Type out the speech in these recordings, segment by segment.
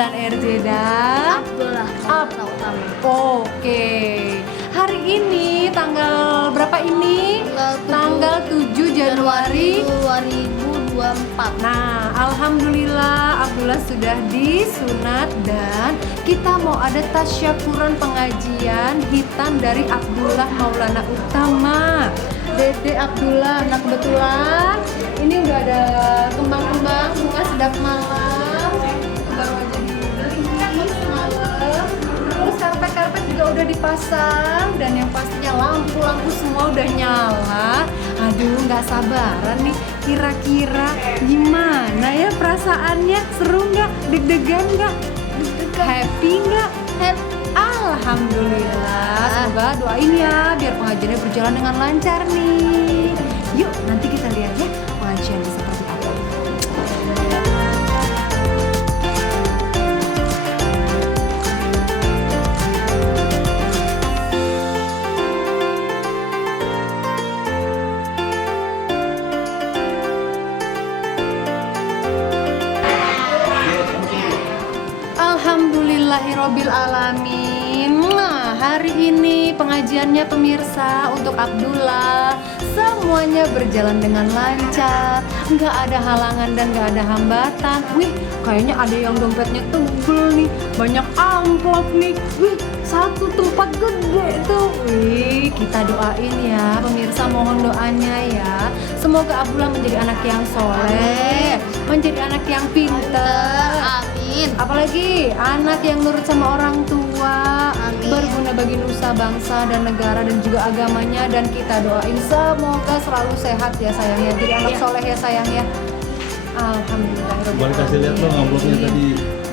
Intan RJ dan Abdullah Utama. Oke. Hari ini tanggal berapa ini? Tanggal 7 Januari 2024. Nah, alhamdulillah Abdullah sudah disunat dan kita mau ada tasyakuran pengajian hitan dari Abdullah Maulana Utama. Dede Abdullah. Nah, kebetulan ini udah ada kembang-kembang bunga sedap malam. Itu baru aja dibeli semalam. Terus karpet-karpet juga udah dipasang dan yang pastinya lampu-lampu semua udah nyala. Aduh, nggak sabaran nih. Kira-kira gimana ya perasaannya? Seru nggak? Deg-degan nggak? Happy nggak? Happy. Alhamdulillah. Semoga doain ya biar pengajiannya berjalan dengan lancar nih. Yuk, nanti kita lihat ya pengajiannya seperti apa. Alhamdulillahirabbil alamin. Nah, hari ini pengajiannya pemirsa untuk Abdullah semuanya berjalan dengan lancar, nggak ada halangan dan nggak ada hambatan. Wih, kayaknya ada yang dompetnya tebel nih, banyak amplop nih. Wih, satu tempat gede tuh. Wih, kita doain ya pemirsa, mohon doanya ya. Semoga Abdullah menjadi anak yang soleh, menjadi anak yang pintar. Amin. Apalagi anak yang nurut sama orang tua, Amin. berguna bagi nusa bangsa dan negara dan juga agamanya. Dan kita doain semoga selalu sehat ya sayangnya, jadi anak soleh ya sayang ya. Alhamdulillah. Boleh kasih lihat dong amplopnya tadi.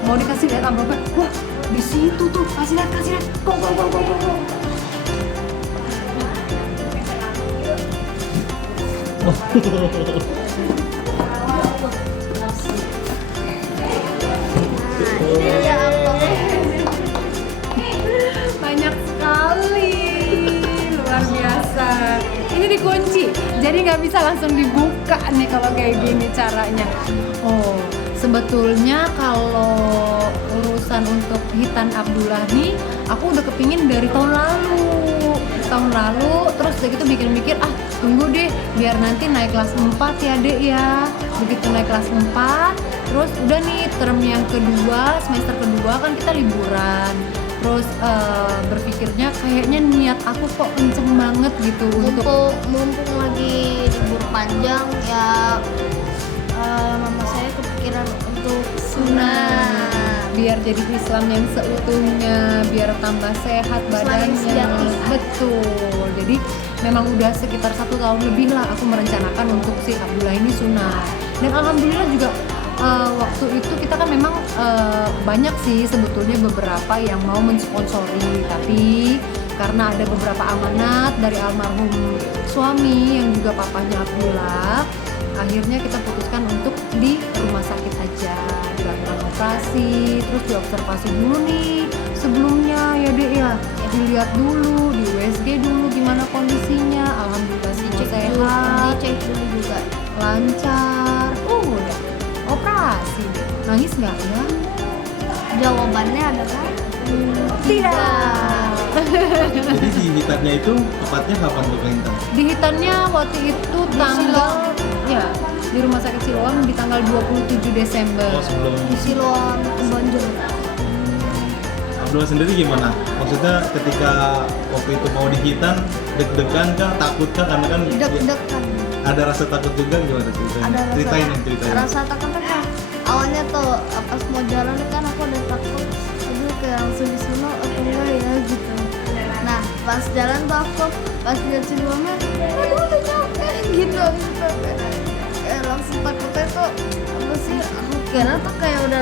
Mau dikasih lihat amplopnya? Wah, di situ tuh. Kasih lihat. Kong. Ini dia amplopnya. Banyak sekali, luar biasa. Ini dikunci, jadi nggak bisa langsung dibuka nih kalau kayak gini caranya. Oh, sebetulnya kalau urusan untuk hitan Abdullah nih, aku udah kepingin dari tahun lalu. Terus udah gitu mikir-mikir, tunggu deh biar nanti naik kelas 4 ya dek ya. Begitu naik kelas 4, terus udah nih term yang kedua, semester kedua kan kita liburan. Terus berpikirnya kayaknya niat aku kok kenceng banget gitu untuk Mumpung lagi libur panjang ya, mama saya kepikiran untuk sunat. biar jadi Islam yang seutuhnya, biar tambah sehat Islam yang badannya. sejati. Betul. Jadi memang udah sekitar 1 tahun lebih lah aku merencanakan untuk si Abdullah ini sunat. Dan alhamdulillah juga waktu itu kita kan memang banyak sih sebetulnya beberapa yang mau mensponsori, tapi karena ada beberapa amanat dari almarhum suami yang juga papanya Abdullah, akhirnya kita putuskan untuk di rumah sakit aja, dilakukan operasi, terus diobservasi dulu nih sebelumnya ya dek ya, dilihat dulu di USG dulu gimana kondisinya. Alhamdulillah sih sehat, Dicek dulu juga. lancar, udah operasi. Nangis nggak ya? Jawabannya adalah Tidak. Jadi di hitannya itu tepatnya kapan tuh Kak Intan? Di hitannya waktu itu tanggal ya di rumah sakit Siloam di tanggal 27 Desember. Oh, sebelum di Siloam Banjur. Abdullah sendiri gimana? Maksudnya ketika waktu itu mau dihitan, deg-degan kah, takut kah? Karena kan Deg-degan. ada rasa takut juga, gimana ceritanya? Ada Ceritain. rasa takutnya kan awalnya tuh pas mau jalan kan aku udah takut, aduh kayak langsung disunat atau enggak ya gitu. Nah pas jalan tuh aku pas lihat Siloamnya, aduh udah nyampe gitu. Kayak langsung takutnya tuh apa sih, aku kira tuh kayak udah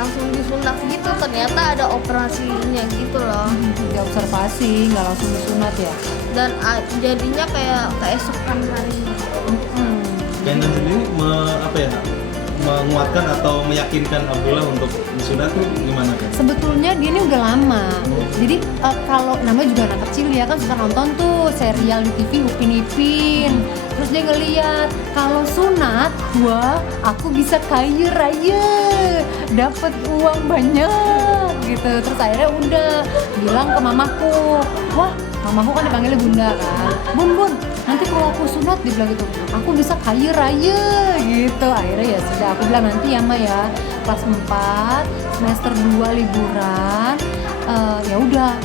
langsung disunat gitu, ternyata ada operasinya gitu loh. Di observasi nggak langsung disunat ya. Dan jadinya kayak keesokan harinya. Kak Intan sendiri menguatkan atau meyakinkan Abdullah untuk disunat tuh gimana kan? Sebetulnya dia ini udah lama. Jadi kalau namanya juga anak kecil ya kan suka nonton tuh serial di TV Upin Ipin. Terus dia ngeliat kalau sunat, wah aku bisa kaya raya, dapat uang banyak gitu. Terus akhirnya udah bilang ke mamaku, wah mamaku kan dipanggilnya bunda kan, bun nanti kalau aku sunat, dia bilang gitu, aku bisa kaya raya gitu. Akhirnya ya sudah, aku bilang nanti ya Ma ya, kelas 4 semester 2 liburan, ya udah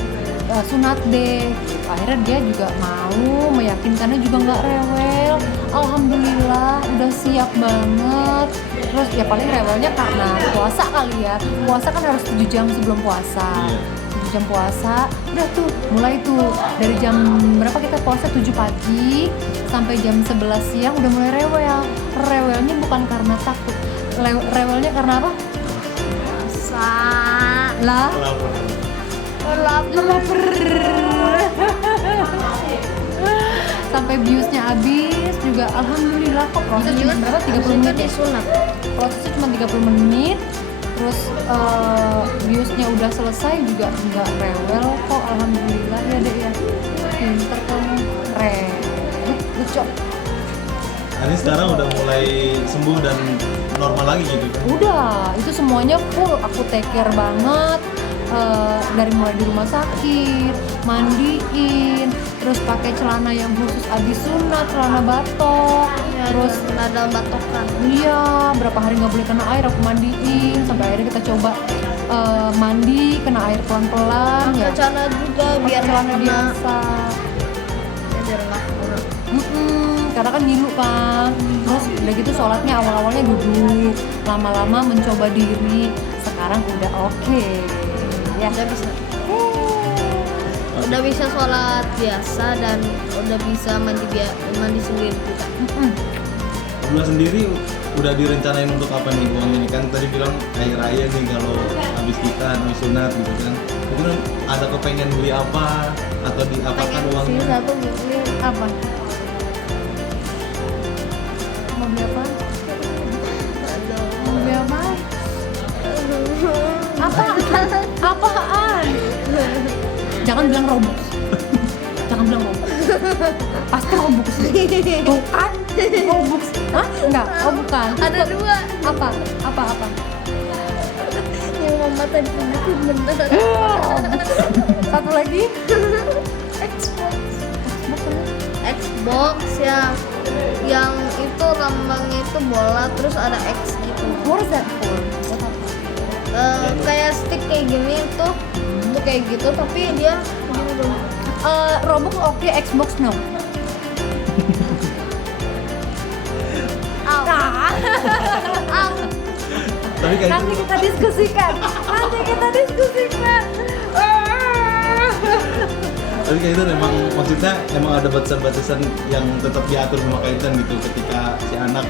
sunat deh. Akhirnya dia juga mau, meyakinkannya juga nggak rewel. Alhamdulillah udah siap banget. Terus ya paling rewelnya karena puasa kali ya, puasa kan harus 7 jam sebelum puasa. 7 jam puasa, udah tuh mulai tuh dari jam berapa kita puasa, 7 pagi sampai jam 11 siang udah mulai rewel. Rewelnya bukan karena takut, rewelnya karena apa? Lah lapar. Sampai biusnya habis juga, alhamdulillah kok prosesnya cuma berapa, 30 menit ya? Prosesnya cuma 30 menit. Terus biusnya udah selesai juga nggak rewel kok, alhamdulillah ya deh ya. Pinter kamu, lucu. Ini sekarang udah mulai sembuh dan normal lagi gitu kan? Udah, itu semuanya full aku take care banget. Dari mulai di rumah sakit, mandiin, terus pakai celana yang khusus abis sunat, celana batok, Ya, terus ada batokan. iya berapa hari nggak boleh kena air, aku mandiin sampai akhirnya kita coba mandi kena air pelan-pelan ya. Pakai celana juga biar Pakai celana nggak kena. biasa. Ya, biar nggak kena. Karena kan ngilu kan. Terus udah gitu sholatnya awal-awalnya duduk, lama-lama mencoba diri, sekarang udah oke. Ya. Udah bisa sholat biasa dan udah bisa mandi sendiri juga. Abdullah sendiri udah direncanain untuk apa nih uang ini? Kan tadi bilang air raya nih kalau habis kita habis sunat gitu kan. Mungkin ada kepengen beli apa atau diapakan Pengen sih uangnya? satu beli Apa? Mau beli apa? Mau beli apa? Apaan? Jangan bilang Robux. Jangan bilang Robux. Pasti Robux. Bukan Robux. Hah? Enggak. Oh bukan. ada dua Apa? yang mama tadi sebutin bener. Satu lagi. Xbox yang itu lambangnya itu bola terus ada X gitu. What is that for? Buat apa? Kayak stick kayak gini tuh kayak gitu tapi dia gini tuh. Robux oke, Xbox no. Nah, Tapi kayak nanti itu, kita diskusikan. tapi kayak itu memang maksudnya emang ada batasan-batasan yang tetap diatur sama kaitan gitu ketika si anak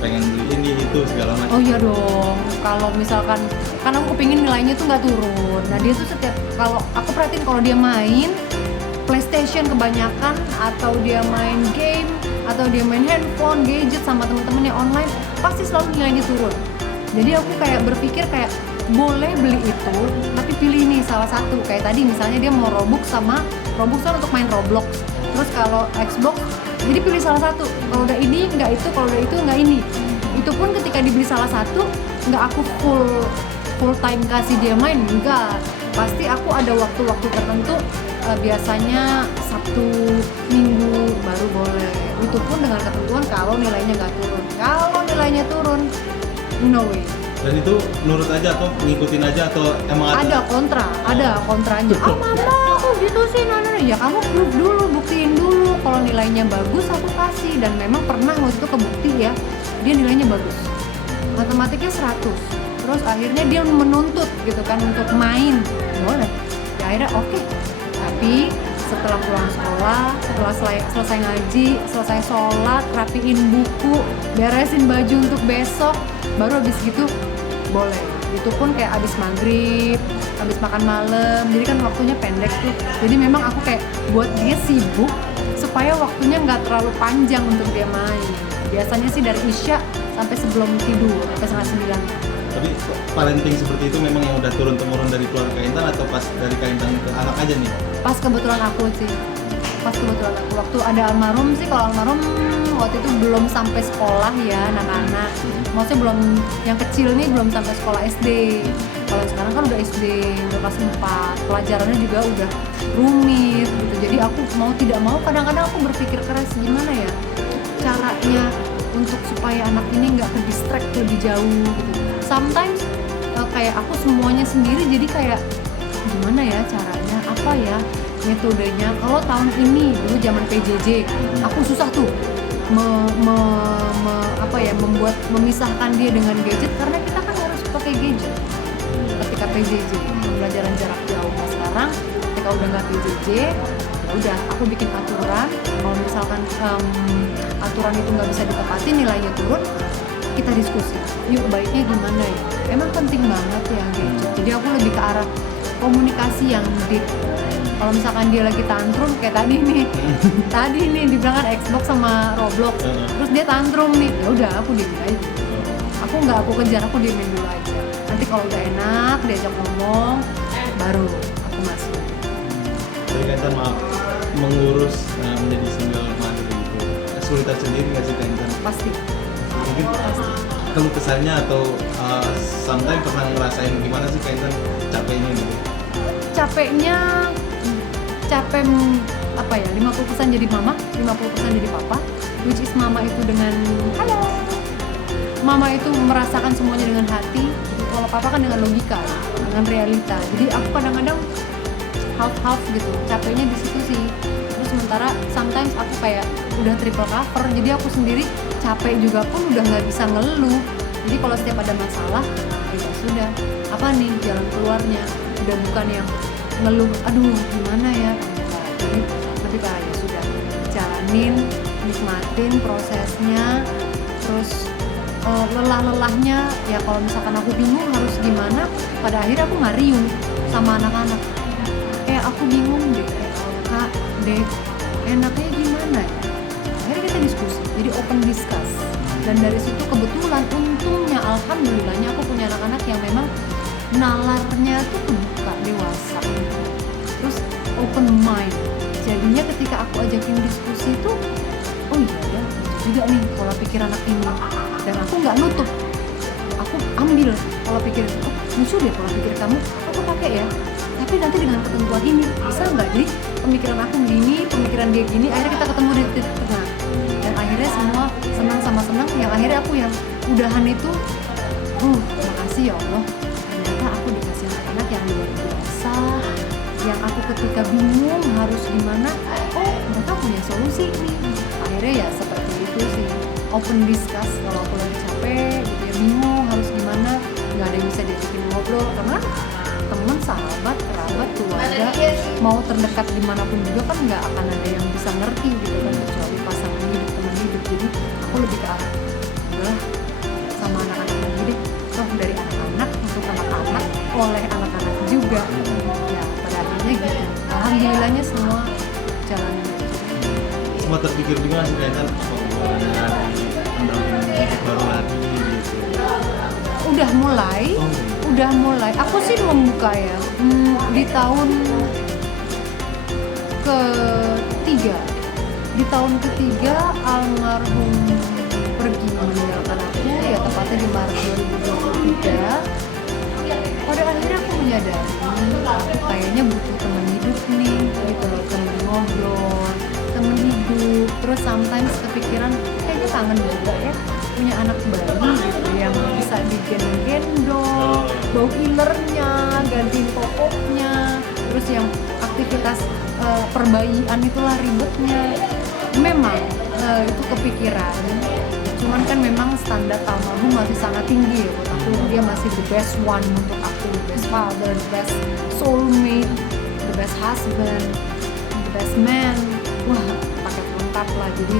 pengen beli ini itu segala macam. Oh iya dong, kalau misalkan kan aku kepingin nilainya tuh nggak turun. Nah dia tuh setiap, kalau aku perhatiin kalau dia main PlayStation kebanyakan, atau dia main game, atau dia main handphone, gadget sama temen-temennya online, pasti selalu nilainya turun. Jadi aku kayak berpikir kayak boleh beli itu, tapi pilih nih salah satu. Kayak tadi misalnya dia mau Robux kan untuk main Roblox. Terus kalau Xbox, jadi pilih salah satu. Kalau udah ini nggak itu, kalau udah itu nggak ini. Itu pun ketika dibeli salah satu, nggak aku full time kasih dia main, enggak. Pasti aku ada waktu-waktu tertentu, biasanya Sabtu, Minggu baru boleh. Itu pun dengan ketentuan kalau nilainya nggak turun. Kalau nilainya turun, no way. Dan itu nurut aja atau ngikutin aja atau emang Ada kontranya. Ah mama, kok gitu sih? Nah, ya kamu proof dulu, buktiin dulu. Kalau nilainya bagus aku kasih. Dan memang pernah waktu itu kebukti ya, dia nilainya bagus. Matematiknya 100. Terus akhirnya dia menuntut gitu kan untuk main. Boleh. Ya akhirnya oke. Tapi setelah pulang sekolah, setelah selesai ngaji, selesai sholat, rapiin buku, beresin baju untuk besok, baru habis gitu boleh. Itu pun kayak abis maghrib, abis makan malam, jadi kan waktunya pendek tuh. Jadi memang aku kayak buat dia sibuk supaya waktunya nggak terlalu panjang untuk dia main. Biasanya sih dari Isya sampai sebelum tidur, sampai 8:30. Tapi parenting seperti itu memang yang udah turun-temurun dari keluarga Intan atau pas dari Intan ke anak aja nih? Pas kebetulan aku sih. pas kebetulan aku waktu ada almarhum sih, kalau almarhum waktu itu belum sampai sekolah ya anak-anak, maksudnya belum, yang kecil nih belum sampai sekolah SD. Kalau sekarang kan udah SD, udah kelas 4, pelajarannya juga udah rumit gitu. Jadi aku mau tidak mau kadang-kadang aku berpikir keras gimana ya caranya untuk supaya anak ini nggak ke distract lebih jauh gitu. Sometimes kayak aku semuanya sendiri, jadi kayak gimana ya caranya, apa ya metodenya. Kalau tahun ini dulu zaman PJJ aku susah tuh membuat memisahkan dia dengan gadget, karena kita kan harus pakai gadget ketika PJJ, pembelajaran jarak jauh. Nah sekarang ketika udah nggak PJJ, ya udah aku bikin aturan. Kalau misalkan aturan itu nggak bisa ditepati, nilainya turun, kita diskusi. Yuk baiknya gimana ya? Emang penting banget ya gadget. Jadi aku lebih ke arah komunikasi yang deep. Kalau misalkan dia lagi tantrum kayak tadi nih dibilang kan Xbox sama Roblox, terus dia tantrum nih, ya udah aku diemin aja. Aku kejar, aku diemin dulu aja. Nanti kalau udah enak diajak ngomong, baru aku masuk. Jadi Intan maaf, mengurus menjadi single mother gitu, kesulitan sendiri nggak sih Intan? Pasti. Mungkin keluh kesahnya atau sometimes pernah ngerasain gimana sih Intan capeknya gitu? Capek apa ya, 50% jadi mama, 50% jadi papa, which is mama itu dengan halo, mama itu merasakan semuanya dengan hati, kalau papa kan dengan logika, dengan realita. Jadi aku kadang-kadang half gitu, capeknya di situ sih. Terus sementara sometimes aku kayak udah triple cover, jadi aku sendiri capek juga pun udah nggak bisa ngeluh. Jadi kalau setiap ada masalah, ya sudah, apa nih jalan keluarnya, udah bukan yang ngeluh, aduh gimana ya, jadi lebih kayak ya sudah jalanin, nikmatin prosesnya. Terus lelah-lelahnya ya, kalau misalkan aku bingung harus gimana, pada akhirnya aku ngariung sama anak-anak, aku bingung deh kak, dek, enaknya gimana ya, akhirnya kita diskusi, jadi open discuss. Dan dari situ kebetulan untungnya alhamdulillahnya aku punya anak-anak yang memang nalarnya tuh kebuka, dewasa, terus open mind. Jadinya ketika aku ajakin diskusi itu, oh iya ya juga nih pola pikir anak ini, dan aku nggak nutup, aku ambil pola pikir itu, lucu deh pola pikir kamu, aku pakai ya, tapi nanti dengan ketentuan ini bisa nggak? Jadi pemikiran aku gini, pemikiran dia gini, akhirnya kita ketemu di titik tengah, dan akhirnya semua senang sama senang. Yang akhirnya aku yang udahan itu, makasih ya Allah, aku dikasih anak-anak yang luar biasa, yang aku ketika bingung harus gimana, mereka punya solusi nih. Akhirnya ya seperti itu sih, open discuss. Kalau aku lagi capek gitu ya, bingung harus gimana, nggak ada yang bisa diajakin ngobrol, karena teman, sahabat, kerabat, keluarga, mau terdekat dimanapun juga kan nggak akan ada yang bisa ngerti gitu kan, kecuali pasangan hidup, teman hidup. Jadi aku lebih ke arah udah sama anak-anak lagi deh, dari anak-anak untuk anak-anak, oleh anak-anak juga. Ya pada akhirnya gitu, alhamdulillahnya semua jalan. Sempat terpikir juga sih Intan, dari pendamping hidup baru lagi gitu? Udah mulai. Aku sih membuka ya di tahun ketiga. Di tahun ketiga almarhum pergi meninggalkan aku, ya tepatnya di Maret 2023. Pada akhirnya aku menyadari aku kayaknya butuh teman hidup nih gitu loh, teman ngobrol, teman hidup. Terus sometimes kepikiran kayaknya kangen juga ya punya anak bayi gitu yang bisa digendong-gendong, bau ilernya, gantiin popoknya, terus yang aktivitas perbayian itulah ribetnya. Memang itu kepikiran, cuman kan memang standar almarhum masih sangat tinggi ya buat aku. Dia masih the best one untuk aku, the best father, the best soulmate, the best husband, the best man. Wah, paket lengkap lah. Jadi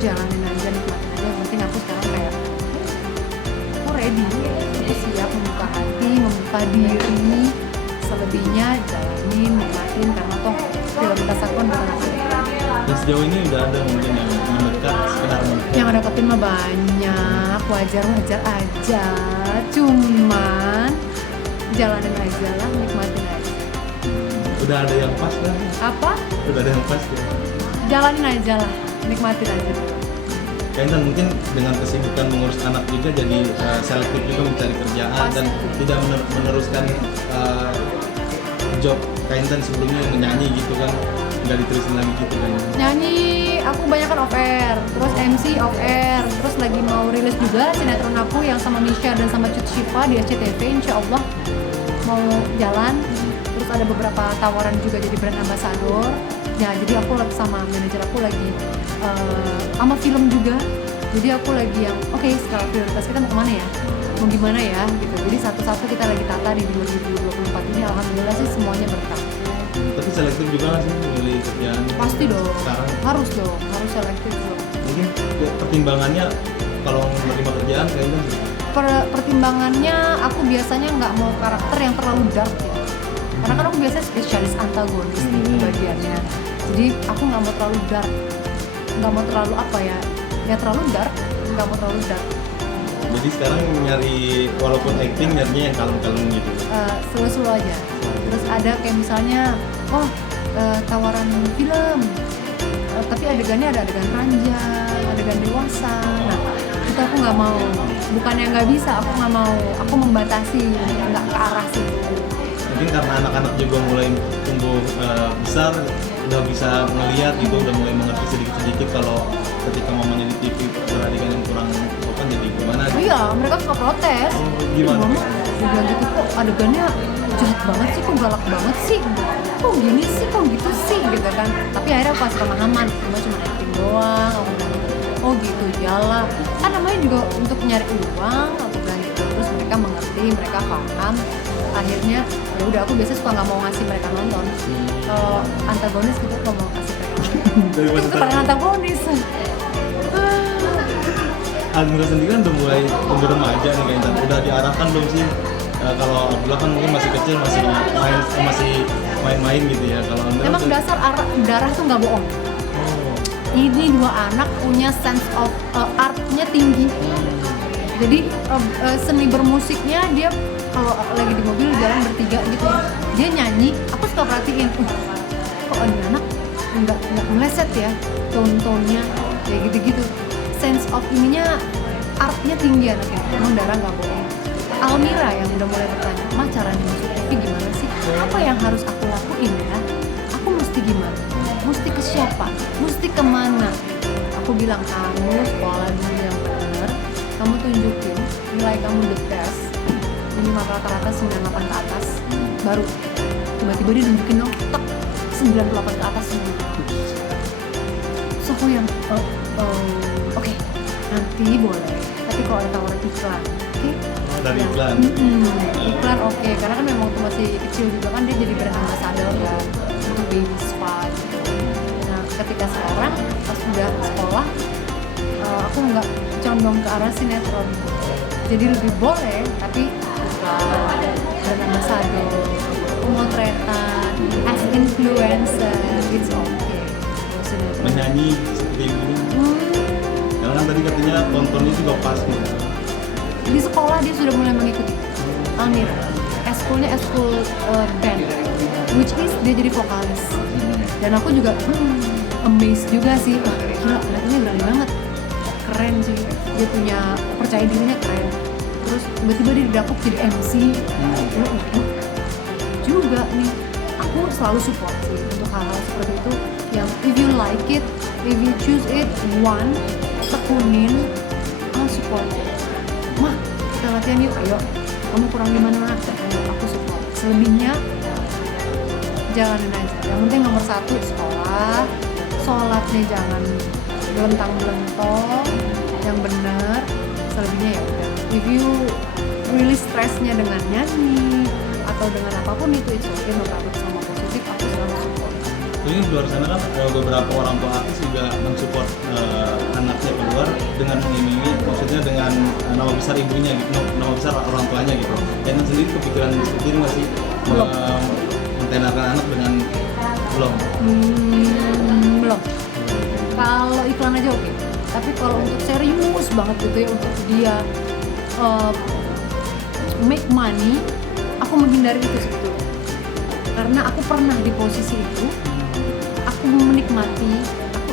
jalanin aja, nikmatin aja. Yang penting aku sekarang kayak aku ready, aku siap membuka hati, membuka diri. Selebihnya jalanin, nikmatin, karena toh prioritas aku kan anak-anak. Dan sejauh ini udah ada mungkin yang mendekat sekedar mendekat? Yang deketin mah banyak, wajar-wajar aja. Cuman jalanin aja lah, nikmatin aja. Udah ada yang pas kan? Apa? Udah ada yang pas ya? jalanin aja lah, nikmatin aja. Kayaknya mungkin dengan kesibukan mengurus anak juga jadi selektif juga mencari kerjaan dan tidak meneruskan job Kaintan sebelumnya yang menyanyi gitu kan, nggak diterusin lagi gitu kan. Nyanyi aku banyak kan off air, terus MC off air, terus lagi mau rilis juga sinetron aku yang sama Misha dan sama Cut Syifa di SCTV, insya Allah mau jalan. Terus ada beberapa tawaran juga jadi brand ambassador. Ya jadi aku sama manajer aku lagi sama film juga. Jadi aku lagi yang oke, skala prioritas kita mau kemana ya? Mau gimana ya gitu. Jadi satu-satu kita lagi tata di 2024 ini, alhamdulillah sih semuanya berkah. Tapi selektif juga nggak sih milih kerjaan? Pasti dong. Sekarang Harus selektif dong. mungkin pertimbangannya kalau menerima kerjaan kayaknya Pertimbangannya aku biasanya nggak mau karakter yang terlalu dark gitu. Karena kan aku biasanya spesialis antagonis nih bagiannya. Jadi aku nggak mau terlalu dark, nggak mau terlalu apa ya terlalu dark, nggak mau terlalu dark. jadi sekarang nyari walaupun acting nyarinya yang kalem-kalem gitu. Slow aja. Terus ada kayak misalnya tawaran film, tapi adegannya ada adegan ranjang, adegan dewasa. Nah itu aku nggak mau, bukannya nggak bisa, aku nggak mau, aku membatasi nggak ke arah situ. Mungkin karena anak-anak juga mulai tumbuh besar, udah bisa ngelihat gitu, udah mulai mengerti sedikit-sedikit kalau ketika mamanya di TV beradegan yang kurang sopan jadi gimana gitu. Iya, mereka suka protes. Gimana? Mama, dia bilang gitu, kok adegannya jahat banget sih, kok galak banget sih, kok gini sih, kok gitu sih, gitu kan. Tapi akhirnya aku kasih pemahaman, cuma acting doang, aku bilang gitu. Oh gitu, iyalah. Kan namanya juga untuk nyari uang, aku bilang gitu. Terus mereka mengerti, mereka paham. Akhirnya, ya udah aku biasanya suka nggak mau ngasih mereka nonton. Kalau antagonis gitu, nggak mau kasih mereka nonton. Itu peran antagonis. Almira sendiri kan udah mulai tumbuh remaja nih kayaknya. Udah diarahkan belum sih? Kalau Abdullah kan mungkin masih kecil, masih main-main gitu ya. Kalau Almira Emang dasar darah tuh nggak bohong. Ini dua anak punya sense of artnya tinggi. Jadi seni bermusiknya dia kalau lagi di mobil jalan bertiga gitu ya, dia nyanyi, aku suka perhatiin, kok ini anak nggak meleset ya tone-nya kayak gitu-gitu. Sense of ininya artnya tinggi anaknya, emang darah nggak bohong. Almira yang udah mulai bertanya, Ma caranya masuk TV gimana sih? Apa yang harus aku lakuin ya? Aku mesti gimana? Mesti ke siapa? Mesti kemana? Aku bilang kamu sekolah dulu yang benar, kamu tunjukin nilai kamu the best, minimal rata-rata 98 ke atas, baru tiba-tiba dia nunjukin dong, tek 98 ke atas semua. So aku yang oke, nanti boleh, tapi kalau ada tawaran iklan, oke? dari iklan. Iklan oke, karena kan memang waktu masih kecil juga kan dia jadi brand ambassador kan, untuk baby spa gitu. Nah ketika sekarang pas udah sekolah, aku nggak condong ke arah sinetron, jadi lebih boleh, tapi iklan, brand ambassador, pemotretan, as influencer, it's okay. Menyanyi seperti ini. Karena kan tadi katanya tontonnya juga pas gitu. Di sekolah dia sudah mulai mengikuti Almira. Eskulnya eskul band, which is dia jadi vokalis. Dan aku juga amazed juga sih. Wah, gila, anaknya berani banget. Keren sih. Dia punya percaya dirinya keren. Terus tiba-tiba dia didapuk jadi MC. Juga nih. Aku selalu support sih untuk hal-hal seperti itu. Yang if you like it, if you choose it, tekunin, I'll support. Mah, kita latihan yuk, ayo. Kamu kurang di mana? Ayo, aku support. Selebihnya, jalanin aja. Yang penting nomor 1 sekolah, sholatnya jangan belentang-belentong, yang benar. Selebihnya ya udah. If you release stressnya dengan nyanyi atau dengan apapun itu, it's okay, no problem, sama positif. Aku selalu support. Ini di luar sana kan beberapa orang tua artis juga mensupport anaknya keluar dengan mengiming-imingi, maksudnya dengan nama besar ibunya gitu, nama besar orang tuanya gitu. Dan sendiri kepikiran seperti ini masih mentenakan anak dengan belum? Belum. Kalau iklan aja oke. Tapi kalau untuk serius banget gitu ya, untuk dia make money, aku menghindari itu sebetulnya. Karena aku pernah di posisi itu, aku menikmati, aku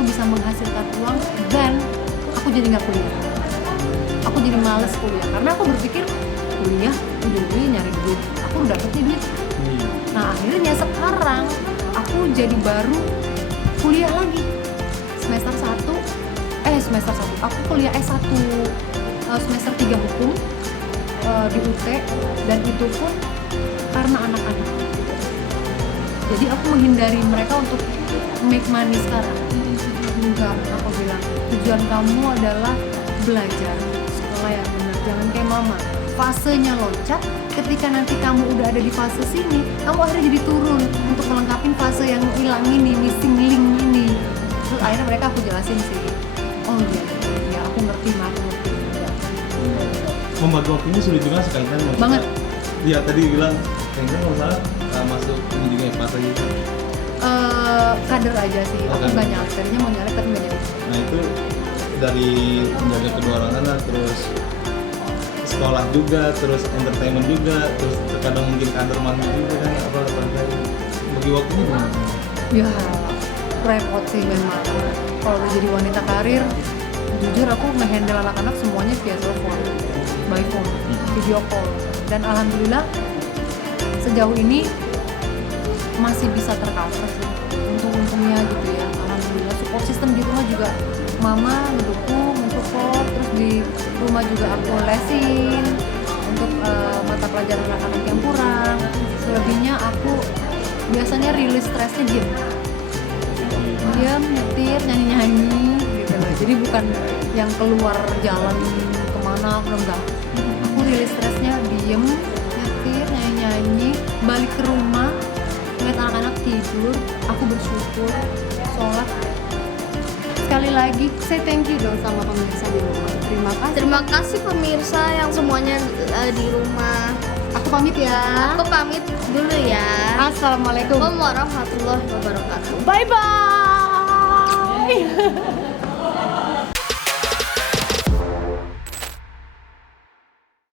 aku bisa menghasilkan uang dan aku jadi nggak kuliah. Aku jadi males kuliah karena aku berpikir kuliah ujung-ujungnya nyari duit, aku udah dapet nih duit. Nah akhirnya sekarang aku jadi baru kuliah lagi semester 1 aku kuliah S1 semester 3 hukum di UT, dan itu pun karena anak-anak. Jadi aku menghindari mereka untuk make money sekarang. Enggak, aku bilang tujuan kamu adalah belajar, sekolah yang benar, jangan kayak mama fasenya loncat. Ketika nanti kamu udah ada di fase sini, kamu akhirnya jadi turun untuk melengkapi fase yang hilang ini, missing link ini. Terus akhirnya mereka aku jelasin sih, oh iya, ya aku ngerti, aku ngerti. Membagi waktunya sulit juga sekali kan maksudnya. Banget. Iya tadi bilang kayaknya kalau salah masuk ini juga ya fase gitu. Kader aja sih, aku Kader. nggak nyalek, tadinya mau nyalek tapi nggak jadi. Nah itu dari menjaga kedua orang anak, terus sekolah juga, terus entertainment juga, terus terkadang mungkin kader mandi juga kan, apa bagi waktunya gimana? Ya repot sih memang. Kalau udah jadi wanita karir, jujur aku ngehandle anak-anak semuanya via telepon, by phone, video call. Dan alhamdulillah sejauh ini masih bisa tercover sih. Untung-untungnya gitu ya. Alhamdulillah support system di rumah juga mama ngedukung, mensupport. Terus di rumah juga aku lesin untuk mata pelajaran anak-anak yang kurang. Selebihnya aku biasanya rilis stresnya diam, nyetir, nyanyi-nyanyi gitu loh. Jadi bukan yang keluar jalan kemana, enggak. Aku rilis stresnya diem, nyetir, nyanyi-nyanyi, balik ke rumah, ngeliat anak-anak tidur, aku bersyukur, sholat. Sekali lagi, saya thank you dong sama pemirsa di rumah. Terima kasih. Terima kasih pemirsa yang semuanya di rumah. Aku pamit ya. Aku pamit dulu ya. Assalamualaikum. Assalamualaikum warahmatullahi wabarakatuh. Bye bye.